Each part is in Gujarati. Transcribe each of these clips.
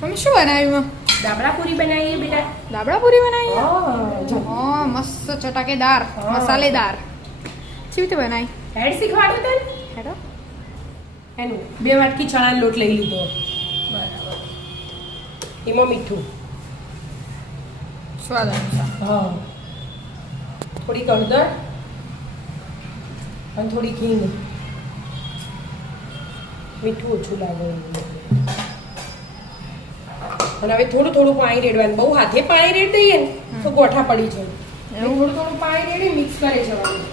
તમે શું બનાવ્યું? દાબડા પૂરી બનાવીએ બેટા. દાબડા પૂરી બનાવી? જો હા, મસ્ત ચટાકેદાર, મસાલેદાર. કેવી રીતે બનાવી? હેડ શીખવાડું તને. હેડો. એનું 2 વાટકી ચણાનો લોટ લઈ લીધો. બરાબર. એમાં મીઠું. સ્વાદ અનુસાર. હા. થોડી હળદર અને થોડી હિંગ. મીઠું ઓછું લાગે અને હવે થોડું થોડું પાણી રેડવાનું. બહુ હાથે પાણી રેડ દઈએ ને તો ગોઠા પડી જાય. થોડું થોડું પાણી રેડી મિક્સ કરે જવાનું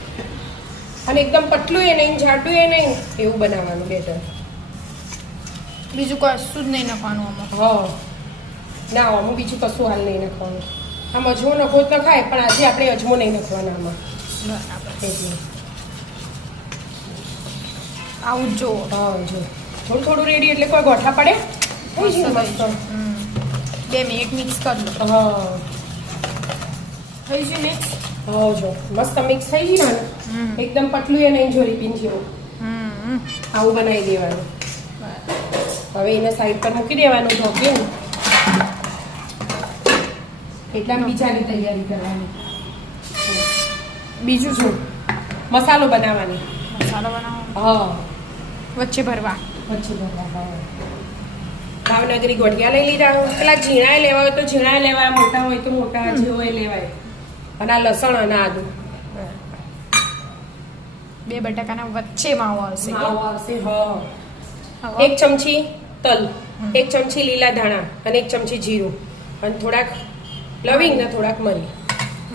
અને એકદમ પતલું એ નહીં જાડું એ નહીં એવું બનાવવાનું બેટર. બીજું કશું જ નહીં નાખવાનું આમાં. હા ના આમાં બીજું કશું હાલ નહીં નાખવાનું. આમ અજમો નખો તો ખાય પણ આજે આપણે અજમો નહીં નાખવાના આમાં. બરાબર. એટલે આવું જ જુઓ. હા જો થોડું થોડું રેડી એટલે કોઈ ગોઠા પડે થઈ જાય મસ્ત. 2 મિનિટ મિક્સ કરી લો. હા થઈ ગયું મિક્સ? હા જો મસ્ત મિક્સ થઈ ગયું ને એકદમ પતલું એ નહીં જોરી પીન જેવું આવું બનાવી દેવાનું. હવે એને સાઈડ પર મૂકી દેવાનું ઢોકીને. એટલા બીજાની તૈયારી કરવાની. બીજું શું? મસાલો બનાવવાની. મસાલો બનાવો. હા વચ્ચે ભરવા. વચ્ચે ભરવા. હા ભાવનગરી ગોઠિયા લઈ લીધા. પેલા ઝીણા લેવા હોય તો ઝીણા લેવાય, મોટા હોય તો મોટા જે હોય લેવાય. અને આ લસણ અને આદુ. 2 બટાકાના વચ્ચે માવો આવશે. માવો આવશે. હા 1 ચમચી તલ, 1 ચમચી લીલા ધાણા અને 1 ચમચી જીરું અને થોડાક લવિંગ ને થોડાક મરી.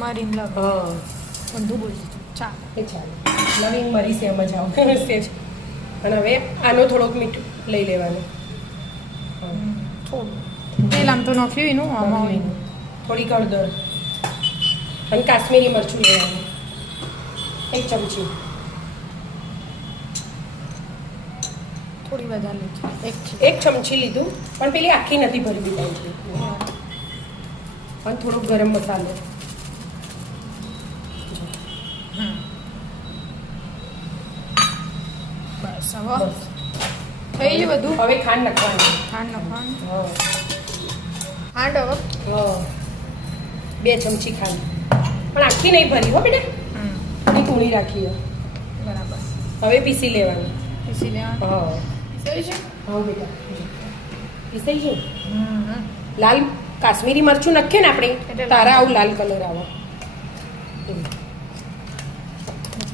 મરીન લવ. હા બધું બોલી ચાલ. એ ચાલે. લવિંગ મરી સેમ જ આવશે. અને હવે આનો થોડોક મીઠું લઈ લેવાનું. થોડું તેલ આમ તો નાખ્યું એનું આમાં હોય. થોડીક હળદર અને કાશ્મીરી મરચું લેવાનું 1 ચમચી. થોડી વધારે લીધી. 1 ચમચી લીધું પણ પેલી આખી નથી ભરવી પાછી. અને થોડોક ગરમ મસાલો. બસ હવે થઈ ગયું બધું. હવે ખાંડ નાખવાની. ખાંડ નાખવાનું. હા ખાંડ હવે. હા 2 ચમચી ખાંડ પણ આખી નહીં ભરી હો બેટા. થોડી કૂણી રાખી હો. બરાબર. હવે પીસી લેવાનું. પીસી લેવાનું. હા થઈ છે. હા બેટા પીસાઈ છે. લાલ કાશ્મીરી મરચું નાખીએ ને આપણે એટલે તારા આવું લાલ કલર આવે.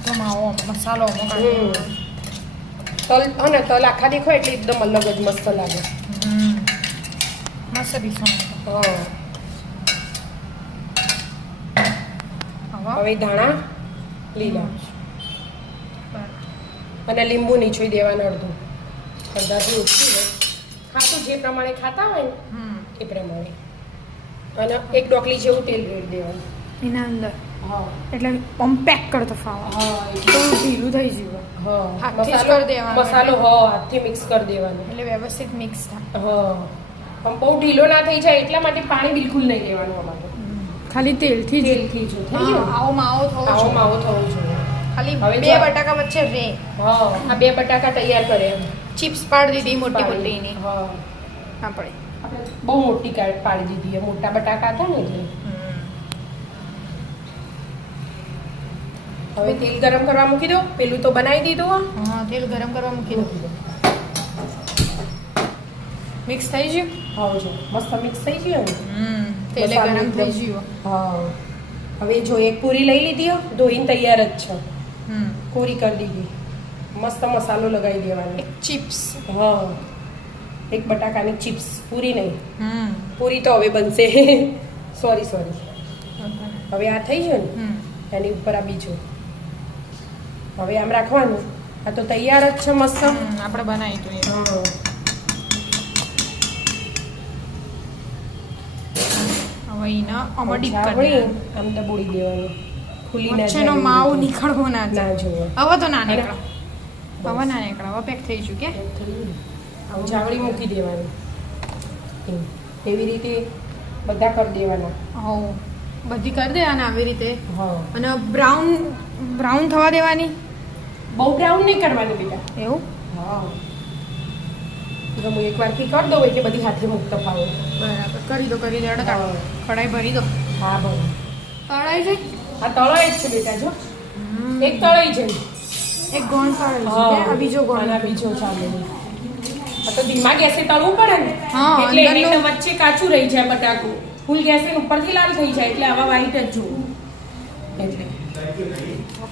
તો માવો મસાલો તલ અને તલ આખા દેખો એટલે એકદમ અલગ જ મસ્ત લાગે. મસ્ત પીસવાનું. હા હવે ધાણા લીલા અને લીંબુ નીચોઈ દેવાના અડધું. અડધાથી ઓછું હોય ખાતું જે પ્રમાણે ખાતા હોય ને એ પ્રમાણે. અને 1 ડોકલી જેવું તેલ રેડી દેવાનું એના અંદર. હા એટલે આમ પેક કરતો ફાવા. હા થોડું ઢીલું થઈ ગયું. હા હાથથી જ મસાલો કરી દેવાનો. મસાલો હા હાથથી મિક્સ કરી દેવાનો. એટલે વ્યવસ્થિત મિક્સ થાય. હા પણ બહુ ઢીલો ના થઈ જાય એટલા માટે પાણી બિલકુલ નહીં લેવાનું અમારે. ખાલી તેલથી જ. તેલથી જો થઈ ગયું. આવો માવો થવો આવો જોઈએ. માવો થવો જોઈએ. ખાલી હવે 2 બટાકા વચ્ચે રે. હા આ 2 બટાકા તૈયાર કરે એમ. ચિપ્સ પાડી દીધી મોટી મોટીની. હા આપણે આપણે બહુ મોટી પાડી દીધી મોટા બટાકા હતા ને એટલે. હવે તેલ ગરમ કરવા મૂકી દો. પેલું તો બનાવી દીધું. હા તેલ ગરમ કરવા મૂકી દો. મિક્સ થઈ ગયું. હા જો મસ્ત મિક્સ થઈ ગયું ને. તેલ ગરમ થઈ ગયું. હા હવે જો એક પૂરી લઈ લીધી હો ધોઈને તૈયાર જ છે. કોરી કરી દીધી. મસ્ત મસાલો લગાવી દેવાનો. એક ચિપ્સ. હા 1 બટાકાની ચિપ્સ. પૂરી નહીં. પૂરી તો હવે બનશે. સોરી હવે આ થઈ ગયું ને એની ઉપર આ બીજું. હવે આમ રાખવાનું. આ તો તૈયાર જ છે મસ્ત. આપણે બનાવી તો હવે એના આમાં ડીપ કરી આમ તો બોળી દેવાનું. ખુલી ના વચ્ચેનો માવો નીકળવો ના ના જોવે. હવે તો ના નીકળે. હવે ના નીકળે. હવે પેક થઈ ગયું કે આવું જાવડી મૂકી દેવાનું. એવી રીતે બધા કરી દેવાના. હા બધી કરી દેવાના આવી રીતે. હા અને બ્રાઉન થવા દેવાની. બહુ બ્રાઉન નહીં કરવાની બેટા. એવું? હા તો હું એક વારથી કરી દઉં એટલે બધી હાથે મુક્ત ફાવે. બરાબર કરી દો અડતા હા. કઢાઈ ભરી દો હા બહુ તળાઈ જાય આ તળાઈ જ છે બેટા જો એક તળાઈ જાય. એક ગોળ તળાઈ છે આ બીજો ગોળ અને આ બીજો ચાલે આ તો ધીમા ગેસે તળવું પડે ને હા, એટલે એને અંદરનું- તો વચ્ચે કાચું રહી જાય બટાકું ફૂલ ગેસે ઉપરથી લાલ થઈ જાય એટલે આવા વ્હાઈટ જ જોવું એટલે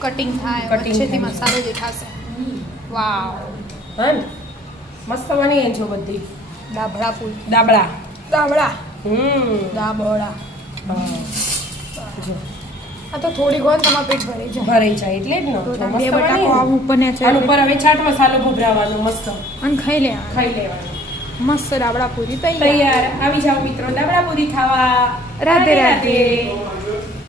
કટિંગ થાય Cutting વચ્ચેથી થાય. મસાલો દેખાશે વાવ હા ને મસ્ત બની છે બધી દાબડા પૂરી દાબળા દાબડા દાબળા દાબડા જો આ તો થોડી ગોળ તમારા પેટ ભરી જાય ભરાઈ જાય એટલે જ ને તો જો તમે બે મસ્ત બટાકો બની આમ ને. ઉપર ને છે આના ઉપર હવે ચાટ મસાલો ભભરાવાનો મસ્ત અને ખાઈ લેવાનું ખાઈ લેવાનો મસ્ત દાબડા પૂરી તૈયાર તૈયાર આવી જાઓ મિત્રો દાબડા પૂરી ખાવા રાધે રાધે.